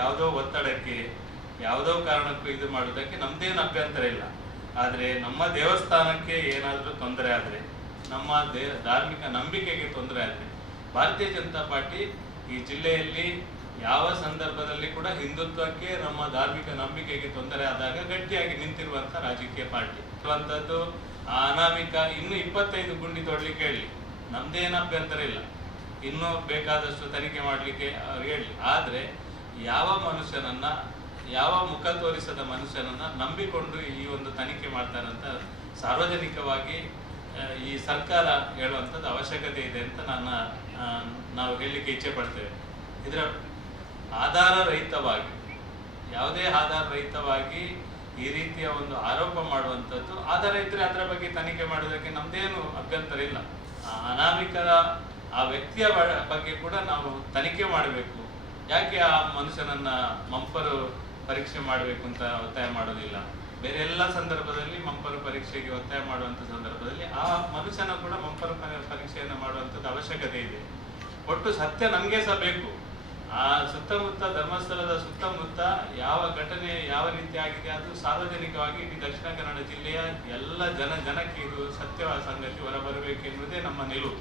ಯಾವುದೋ ಒತ್ತಡಕ್ಕೆ ಯಾವುದೋ ಕಾರಣಕ್ಕೂ ಇದು ಮಾಡೋದಕ್ಕೆ ನಮ್ದೇನು ಅಭ್ಯಂತರ ಇಲ್ಲ. ಆದರೆ ನಮ್ಮ ದೇವಸ್ಥಾನಕ್ಕೆ ಏನಾದರೂ ತೊಂದರೆ ಆದರೆ, ನಮ್ಮ ಧಾರ್ಮಿಕ ನಂಬಿಕೆಗೆ ತೊಂದರೆ ಆದರೆ, ಭಾರತೀಯ ಜನತಾ ಪಾರ್ಟಿ ಈ ಜಿಲ್ಲೆಯಲ್ಲಿ ಯಾವ ಸಂದರ್ಭದಲ್ಲಿ ಕೂಡ ಹಿಂದುತ್ವಕ್ಕೆ, ನಮ್ಮ ಧಾರ್ಮಿಕ ನಂಬಿಕೆಗೆ ತೊಂದರೆ ಆದಾಗ ಗಟ್ಟಿಯಾಗಿ ನಿಂತಿರುವಂಥ ರಾಜಕೀಯ ಪಾರ್ಟಿ ಇರುವಂಥದ್ದು. ಆ ಅನಾಮಿಕ ಇನ್ನೂ 25 ಗುಂಡಿ ತೊಡಲಿಕ್ಕೆ ಹೇಳಿ, ನಮ್ದೇನು ಅಭ್ಯಂತರ ಇಲ್ಲ. ಇನ್ನೂ ಬೇಕಾದಷ್ಟು ತನಿಖೆ ಮಾಡಲಿಕ್ಕೆ ಹೇಳಿ. ಆದರೆ ಯಾವ ಮನುಷ್ಯನನ್ನ, ಯಾವ ಮುಖ ತೋರಿಸದ ಮನುಷ್ಯನನ್ನ ನಂಬಿಕೊಂಡು ಈ ಒಂದು ತನಿಖೆ ಮಾಡ್ತಾರಂತ ಸಾರ್ವಜನಿಕವಾಗಿ ಈ ಸರ್ಕಾರ ಹೇಳುವಂಥದ್ದು ಅವಶ್ಯಕತೆ ಇದೆ ಅಂತ ನಾವು ಹೇಳಲಿಕ್ಕೆ ಇಚ್ಛೆ ಪಡ್ತೇವೆ. ಇದರ ಆಧಾರ ರಹಿತವಾಗಿ, ಯಾವುದೇ ಆಧಾರ ರಹಿತವಾಗಿ ಈ ರೀತಿಯ ಒಂದು ಆರೋಪ ಮಾಡುವಂಥದ್ದು, ಆಧಾರ ಇದ್ರೆ ಅದರ ಬಗ್ಗೆ ತನಿಖೆ ಮಾಡೋದಕ್ಕೆ ನಮ್ದೇನು ಅಭ್ಯಂತರ ಇಲ್ಲ. ಅನಾಮಿಕರ ಆ ವ್ಯಕ್ತಿಯ ಬಗ್ಗೆ ಕೂಡ ನಾವು ತನಿಖೆ ಮಾಡಬೇಕು. ಯಾಕೆ ಆ ಮನುಷ್ಯನನ್ನ ಮಂಪರು ಪರೀಕ್ಷೆ ಮಾಡಬೇಕು ಅಂತ ಒತ್ತಾಯ ಮಾಡೋದಿಲ್ಲ? ಬೇರೆ ಎಲ್ಲ ಸಂದರ್ಭದಲ್ಲಿ ಮಂಪರು ಪರೀಕ್ಷೆಗೆ ಒತ್ತಾಯ ಮಾಡುವಂಥ ಸಂದರ್ಭದಲ್ಲಿ ಆ ಮನುಷ್ಯನ ಕೂಡ ಮಂಪರು ಪರೀಕ್ಷೆಯನ್ನು ಮಾಡುವಂಥದ್ದು ಅವಶ್ಯಕತೆ ಇದೆ. ಒಟ್ಟು ಸತ್ಯ ನಮಗೆ ಸಹ ಬೇಕು. ಆ ಸುತ್ತಮುತ್ತ, ಧರ್ಮಸ್ಥಳದ ಸುತ್ತಮುತ್ತ ಯಾವ ಘಟನೆ ಯಾವ ರೀತಿ ಆಗಿದೆ ಅದು ಸಾರ್ವಜನಿಕವಾಗಿ ಇಡೀ ದಕ್ಷಿಣ ಕನ್ನಡ ಜಿಲ್ಲೆಯ ಎಲ್ಲ ಜನಕ್ಕೆ ಇದು ಸತ್ಯವಾದ ಸಂಗತಿ ಹೊರಬರಬೇಕು ಎನ್ನುವುದೇ ನಮ್ಮ ನಿಲುವು.